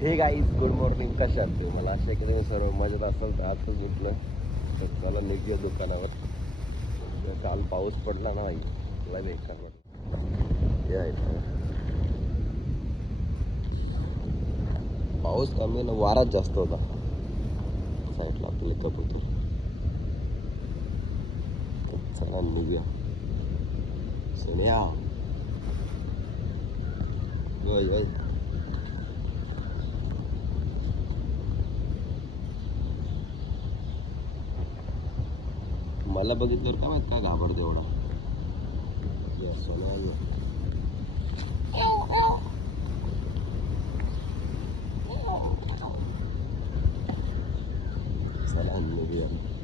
हे guys good morning कशा आहात मला अशा की तुम्ही सर्व मजेत असाल. तर आजच उठलं तर चला निघूया दुकानावर. काल पाऊस पडला ना आई तुला बेकार वाटलं. या पाऊस कमी ना वाराच जास्त होता. साईडला आपले कबूतर. तर चला निघूया. सोन्या. मला बघितल्यावर काय माहीत काय घाबरते एवढा या सोन्या या. चला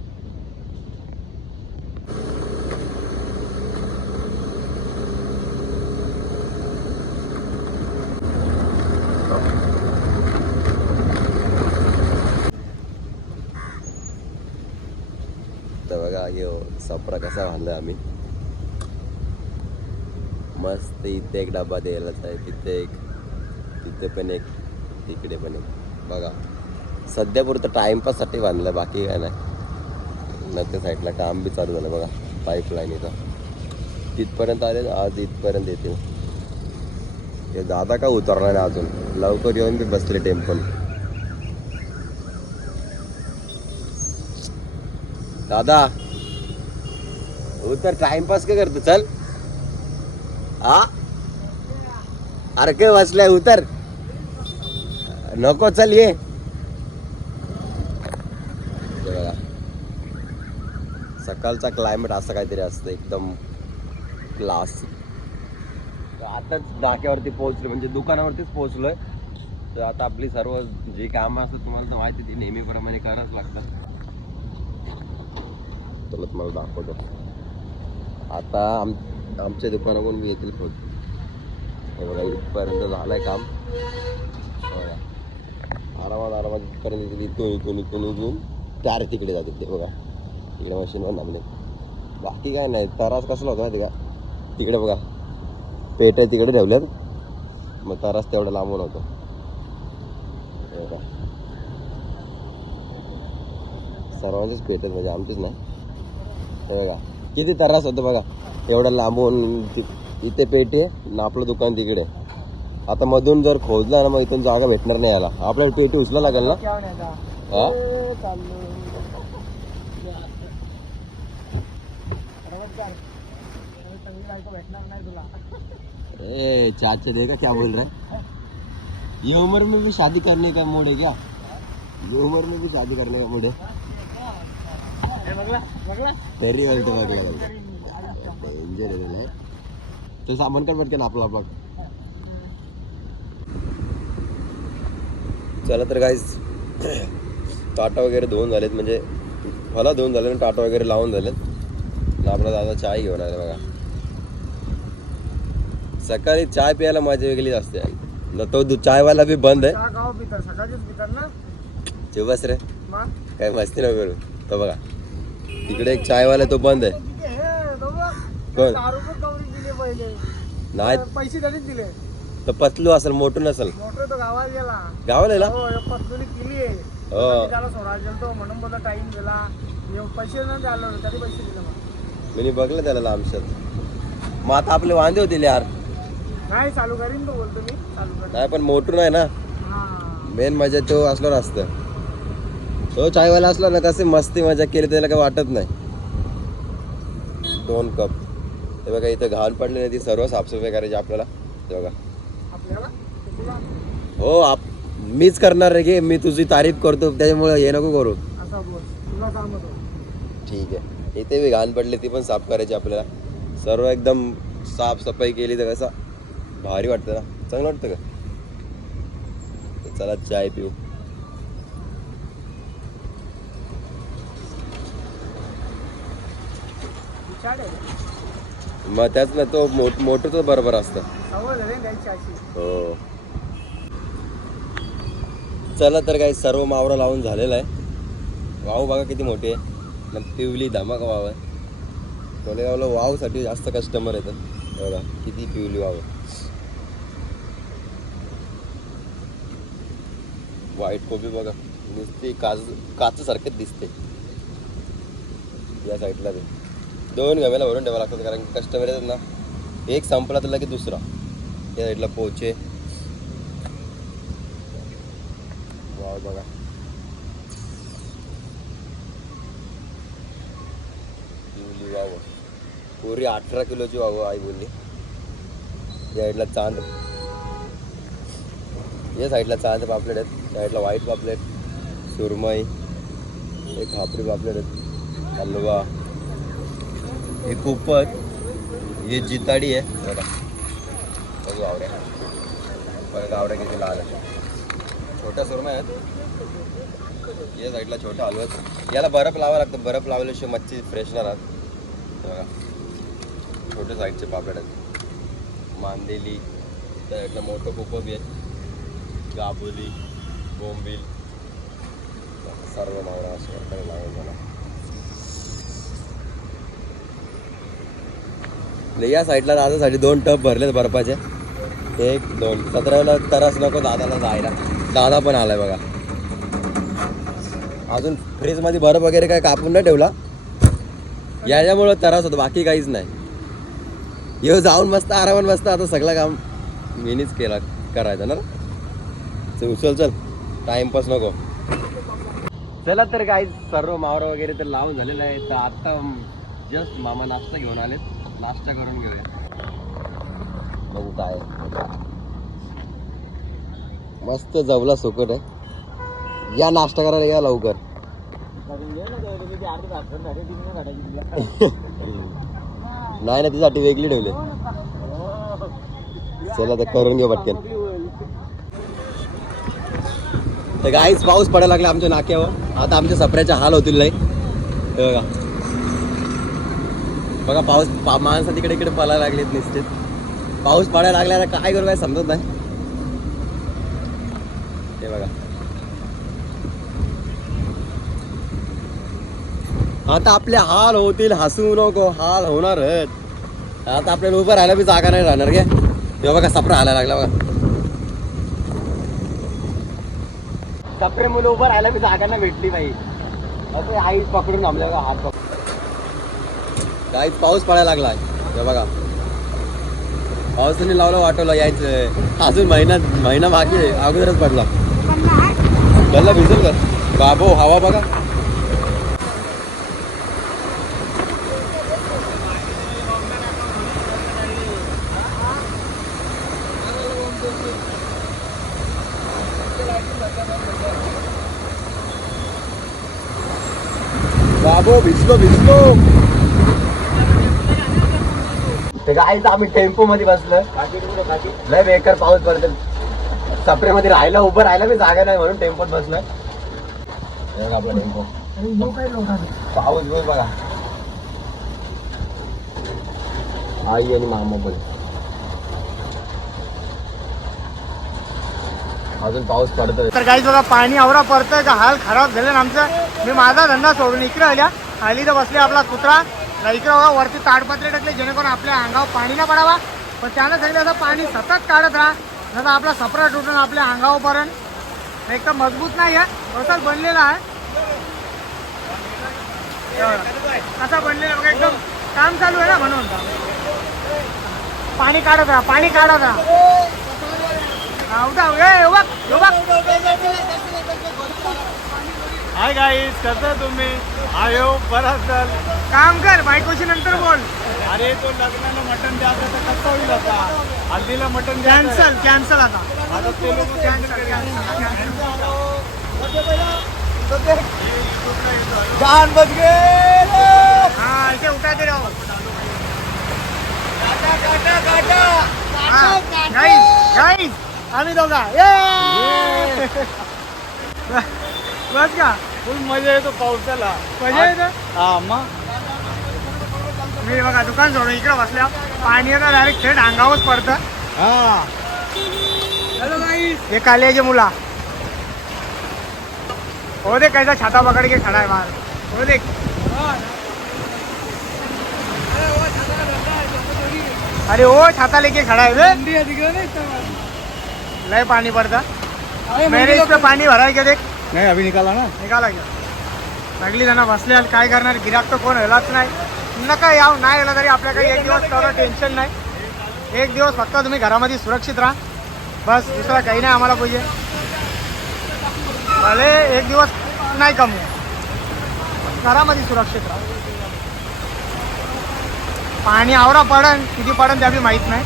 निघूया तर सपरा कसा बांधलाय आम्ही मस्त इथे एक डबा द्यायलाच आहे तिथे एक तिथे पण एक तिकडे पण एक बघा सध्या पुरतं टाइमपाससाठी बांधलं बाकी काय नाही. नंतर साईडला काम बी चालू झालं बघा पाईपलाईनीचं तिथपर्यंत आले आज इथपर्यंत येतील. हे दादा का उतरला नाही अजून? लवकर येऊन बी बसले टेम्पल दादा! उतर टाइमपास काय करतो? चल. हा? अरे काय वाचलाय उतर. नको चल ये. बघा. सकाळचा क्लायमेट असं काहीतरी असतं एकदम क्लास आताच डाक्यावरती पोहोचलो म्हणजे दुकानावरतीच पोहोचलोय. तर आता आपली सर्व जी कामं असतात तुम्हाला तर माहिती ती नेहमीप्रमाणे करावंच लागतात. तुला तुम्हाला दाखवतो. आता आम आमच्या दुकानाकडून मी येथील पोहोच हे बघा इथपर्यंत आहे काम. बघा. आरामात आरामात इथपर्यंत येतील इथून इथून इथून इथून. चार तिकडे जातात ते बघा. तिकडे मशीनवर लागले बाकी काय नाही तरास कसला होता माहिती का? तिकडे बघा. पेट आहे तिकडे ठेवल्यात. मग तरास तेवढा लांबून होतो. सर्वांचेच पेट आहेत म्हणजे आमचीच नाही. हे बघा. किती त्रास होतो बघा? एवढं लांबून इथे पेटी आहे ना आपलं दुकान तिकडे आता मधून जर खोदला ना, मग इथून जागा भेटणार नाही याला. आपल्याला पेटी उचला लागेल ना? चाचा, देखा क्या बोल रहे? ये उम्र में भी शादी करने का मूड है क्या? ये उम्र में भी शादी करने का मूड है? तरी बोलतो बघ डेंजर आहे तो सामान कर पटकन आपला आपला चला तर काहीच टाटा वगैरे धुवून झालेत म्हणजे मला धुवून झाले टाटा वगैरे लावून झालेत. आपला दादा चाय घेऊन आले बघा. सकाळी चाय प्यायला मजा वेगळीच असते. न तो चायवाला बी बंद आहे. बस रे. काय मस्ती नाही करू. तो बघा. तिकडे एक चायवाला तो बंद आहे. हे कोण? नाही. पैसे दिले. तर पतलू असेल मोठं नसेल. मोटर तो गावात गेला. गावाला हो केली आहे. हो. मी त्याला सोडायला गेलतो म्हणून बोलला टाइम गेला. हे पैसे द्यायला पैसे दिले मी बघलं त्याला लांबशात मग आता आपले वांदे होतील यार. नाही चालू करीन तो बोलतो मी. चालू नाही पण मोठून आहे ना. हा. मेन मजा तो असल्यावर असतं तो चायवाला असला ना कसे मस्ती मजा केली त्याला काही वाटत नाही. दोन कप. हे बघा इथं घाण पडली नाही ती सर्व साफसफाई करायची आपल्याला. हे बघा. हो आप मीच करणार रे घे मी तुझी तारीफ करतो त्याच्यामुळे हे नको करू. ठीक आहे. इथे बी घाण पडली ती पण साफ करायची आपल्याला. सर्व एकदम साफसफाई केली तर कसं? भारी वाटतं ना. चांगलं वाटतं का? चला चाय पिऊ विचार आहे मग त्याच ना तो मोठ मोठं तो बरोबर असतं. हो. चला तर काही सर्व मावरा लावून झालेला आहे. वाव बघा किती मोठी आहे. मग पिवली धमाका वाव आहे. कोलेगावला वावसाठी जास्त कस्टमर येतात. बघा किती पिवली वाव आहे. व्हाईट कोबी बघा. नुसती काच काचसारखंच दिसते. या साईडला बी दोन गव्याला भरून ठेवावं लागतात कारण कस्टमर येतात ना एक संपला तर लगेच दुसरा. या साईडला पोचे. वाव बघा. पिवली वाव. पुरी अठरा किलोची वाव आई बोलली. या साईडला चांद. या साईडला चांद पापलेट आहेत. त्या साईडला व्हाईट पापलेट सुरमई एक खापरी पापलेट आहेत. हलवा. हे कुपत हे जिताडी आहे बघा. बघू आवड्या परत आवड्या किती लाल छोट्या सुरमई आहेत. या साईडला छोटा आलो आहेत याला बर्फ लावा लागतं. बर्फ लावल्याशिवाय मच्छी फ्रेश नाही राहत. बघा. छोट्या साईडचे पापड आहेत. मांदेली त्या साईडला मोठं कुपं बी आहे. गाबोली बोंबील. सर्व मावळा असं वाटतं. लागेल मला म्हणजे या साईडला दादासाठी दोन टप भरलेत बर्फाचे. एक दोन. सतराला तरस नको दादाला जायला. दादा पण आलाय बघा. अजून फ्रीजमध्ये बर्फ वगैरे काय कापून नाही ठेवला. याच्यामुळं त्रास होतो बाकी काहीच नाही. येऊ जाऊन मस्त आरामात मस्त आता सगळं काम मीनीच केला करायचं ना चल उचल चल. टाइमपास नको. चला तर काही सर्व मावरं वगैरे तर लावून झालेलं आहे. तर आत्ता जस्ट um, मामा नाश्ता घेऊन आलेत. नाश्ता करून घेऊया बघू काय. मस्त जवला सुकट आहे. या नाश्ता करायला या लवकर. नाही ना तिसाठी वेगळी ठेवली. चला तर करून घेऊ पटकन. तर काहीच पाऊस पडायला लागला आमच्या नाक्यावर. आता आमच्या सपऱ्याचे हाल होतील नाही बघा. बघा पाऊस पा माणसं तिकडे इकडे पळायला लागलेत निश्चित. पाऊस पडायला लागला आता काय करू काय समजत नाही. ते बघा. आता आपले हाल होतील हसू नको हाल होणारच आता आपल्याला उभं राहायला बी जागा नाही राहणार गे. तेव्हा बघा सपरा आला लागला बघा. सपरे मुलं उभं राहायला बी जागा नाही भेटली नाही आई पकडून आमल्या हात पकडून काहीच पाऊस पडायला लागलाय हे बघा. पावसाने लावलं वाटवलं यायचं. अजून महिना महिना बाकी आहे. अगोदरच पडला. गल्ला भिजल का? बाबो हवा बघा. बाबो भिजलो भिजलो. ते गायचं आम्ही टेम्पो मध्ये बसलोय लय बेकार पाऊस पडतो. सपरेमध्ये राहायला उभं राहायला बी जागा नाही म्हणून टेम्पोत आपला टेम्पो. पाऊस बघ बघा. आई आणि मामा पण. अजून पाऊस पडतोय. तर काही बघा पाणी आवरा पडतंय का? हाल खराब झाले ना आमचं. मी माझा धंदा सोडून इकडे आल्या. खाली तर बसले आपला कुत्रा. ना बघा हो? वरती ताडपत्रे टाकले जेणेकरून आपल्या अंगावर पाणी ना पडावा. पण त्यानं सांगितलं असं पाणी सतत काढत राहा. नाही आपला सपरा तुटून आपल्या अंगावरपर्यंत एकदम मजबूत नाही आहे तसाच बनलेला आहे. हे कसा बनलेला बघा एकदम काम चालू आहे ना म्हणून. पाणी काढत राहा पाणी काढत राहा. हा, उठा हाय गाईस कसं तुम्ही? आयो बराच झाल काम कर बायकोशी नंतर बोल. अरे तो लग्नाला मटण द्यायचं तर कसं होईल आता? हल्दीला मटण द्यायचं कॅन्सल कॅन्सल आता. आता ते लोक कॅन्सल जान बच गे हा इथे उठा दे राव आम्ही दोघा. ये बस का? फुल मजा येतो पावसाला. मजा येतं? हा मग? मी बघा दुकान सोडून इकडे बसल्या. पाणी येतं डायरेक्ट थेट अंगावरच पडतं. हा. हे कालियाचे मुला. हो दे कैसा छाता पकड़ के खड़ा है बाहर हो देख अरे ओ छाता लेके खड़ा है बे लय पाणी पडतं. मैंने इस पे पानी भरा है क्या देख. नाही अभि निकाला ना. निघाला घ्या सगळी जण बसले काय करणार? गिराक तर कोण हेलाच नाही. नका याव नाही याला तरी आपल्या काही एक दिवस तेवढं टेन्शन नाही. एक दिवस फक्त तुम्ही घरामध्ये सुरक्षित राहा. बस दुसरा काही नाही आम्हाला पाहिजे. भले एक दिवस नाही कमू घरामध्ये सुरक्षित राहा. पाणी आवरा पडन किती पडन ते बी माहीत नाही.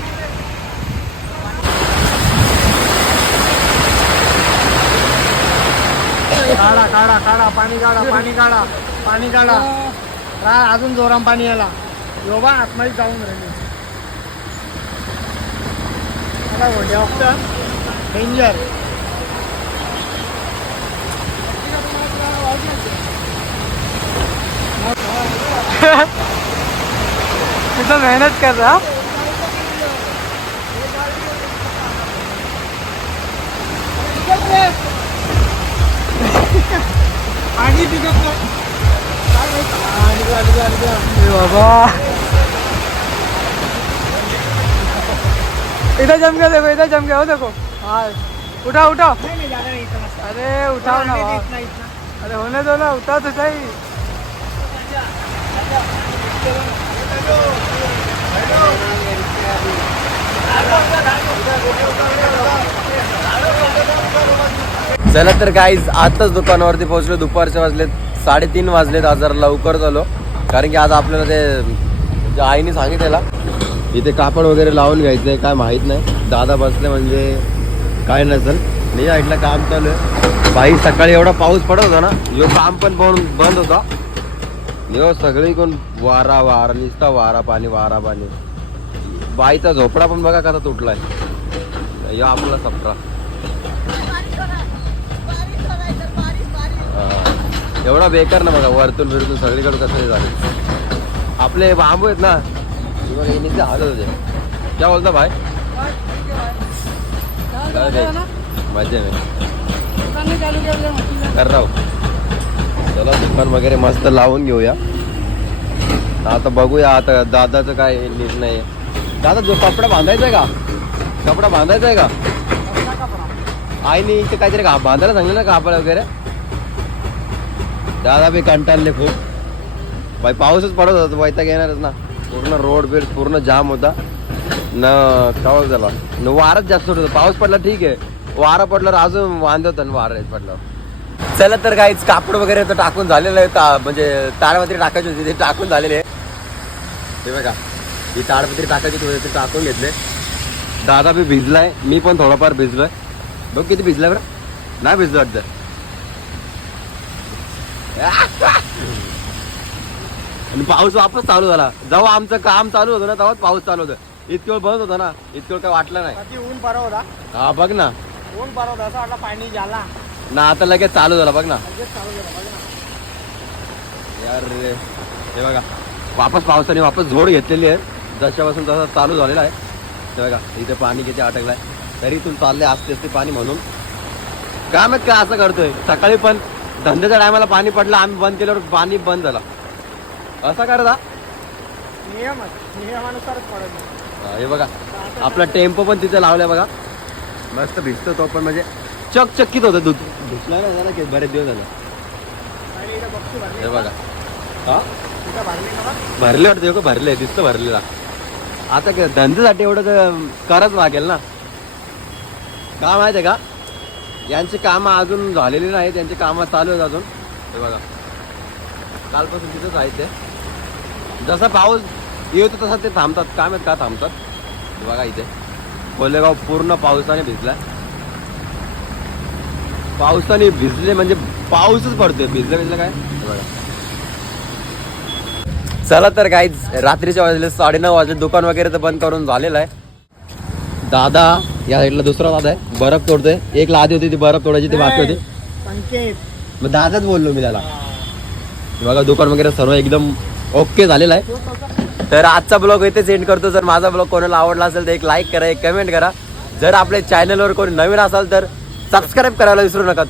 काढा काढा काढा पाणी काढा पाणी काढा पाणी काढा. काय अजून जोराम पाणी याला. योबा आतमध्ये जाऊन राहिली. ऑप्शन डेंजर तिथं मेहनत कर हा पाणी पिकत नाही ए बाबा. इधर जम गया देखो इधर जम गया हो देखो. हाँ उठाओ उठाओ अरे उठाओ ना। अरे होने दो ना उठाओ तो सही चला तर काही आताच दुकानावरती पोहोचलो. दुपारचे वाजलेत साडेतीन वाजलेत. आज जरा लवकर झालो. कारण की आज आपल्याला ते आईने सांगितलेला इथे कापड वगैरे लावून घ्यायचंय काय माहीत नाही. दादा बसले म्हणजे काय नसेल. नाही ऐकलं काम चालू आहे. बाई सकाळी एवढा पाऊस पडत होता ना यो काम पण बंद बंद होता. यो सगळी कोण वारा वारा नुसता वारा पाणी वारा पाणी. बाईचा झोपडा पण बघा कसा तुटलाय. यो आपला सपरा. एवढा बेकार ना बघा वरतून फिरतून सगळीकडे कसं झाले. आपले बांबू आहेत ना हे बघा, हालत होते. क्या बोलता भाई? काय रे? मजे कर राव. चला दुकान वगैरे मस्त लावून घेऊया. आता बघूया आता दादाचं काय निर्णय आहे. दादा जो कपडा बांधायचा आहे का? कपडा बांधायचा आहे का आईने इथे काहीतरी का बांधायला सांगितलं ना कापड वगैरे? दादा बी कंटाळले खूप बाई पाऊसच पडत होता वैताग येणारच ना. पूर्ण रोड बीड पूर्ण जाम होता. न कवा झाला न वारच जास्त होत. पाऊस पडला ठीक आहे. वारा पडल्यावर अजून वांद होतं वारा पडल्यावर चला तर काहीच कापड वगैरे तर टाकून झालेलं आहे. ता- म्हणजे ताडपत्री टाकायची होती ते टाकून झालेले आहे. हे बघा ही ताडपत्री टाकायची होती ते टाकून घेतले. दादा बी भिजलाय मी पण थोडाफार भिजलोय. बघ किती भिजलाय बरं. नाही भिजलं वाटतं. आणि पाऊस वापस चालू झाला. जेव्हा आमचं काम चालू होतं ना तेव्हाच पाऊस चालू होतं. इतके वेळ बंद होता ना इतके वेळ काय वाटलं नाही. ऊन बरं होता. हा बघ ना. ऊन बरं होता असं वाटलं पाणी झाला. ना आता लगेच चालू झाला बघ ना. लगेच चालू झालं बघ ना. यार रे. हे बघा. वापस पावसाने वापस झोड घेतलेली आहे. जशापासून जसा चालू झालेला आहे. ते बघा इथे पाणी किती अटकलाय. तरी तू चालले असते असते पाणी म्हणून. काय माहीत काय असं करतोय? सकाळी पण धंद्याच्या टायमाला पाणी पडलं आम्ही बंद केल्यावर पाणी बंद झाला. असा करता नियमानुसारच पडत हा, हे बघा आपला टेम्पो पण तिथे लावलाय बघा. मस्त भिजतो तो पण म्हणजे. चकचकीत होतं दूध. धुतला ना झाला की बरेच दिवस झाला. आणि इथं बघतो भरले हे बघा. हा? इथं भरले का? भरले वाटते का भरले दिसतं भरलेला. आता काय धंद्यासाठी एवढं तर करावंच लागेल ना. का माहिती आहे का? यांची कामं अजून झालेली नाही त्यांची कामं चालू आहेत अजून. हे बघा. कालपासून तिथंच आहे ते. जसा पाऊस येतो तसा ते थांबतात. काम आहेत का? थांबतात. बघा इथे. कोल्हेगाव पूर्ण पावसाने भिजला पावसाने भिजले म्हणजे पाऊसच पडतोय. भिजलं भिजलं काय? बघा. चला तर काहीच रात्रीच्या वाजले साडेनऊ वाजले. दुकान वगैरे तर बंद करून झालेलं आहे. दादा या साईडला दुसरा दादा आहे. बर्फ तोडतोय. एक लादी होती ती बर्फ तोडायची ती बाकी होती. संकेत मग दादाच बोललो मी त्याला. बघा दुकान वगैरे सर्व एकदम ओके झालेलं आहे. तर आजचा ब्लॉग इथेच एंड करतो. जर माझा ब्लॉग कोणाला आवडला असेल तर एक लाईक करा एक कमेंट करा. जर आपल्या चॅनलवर कोणी नवीन असाल तर सबस्क्राईब करायला विसरू नका.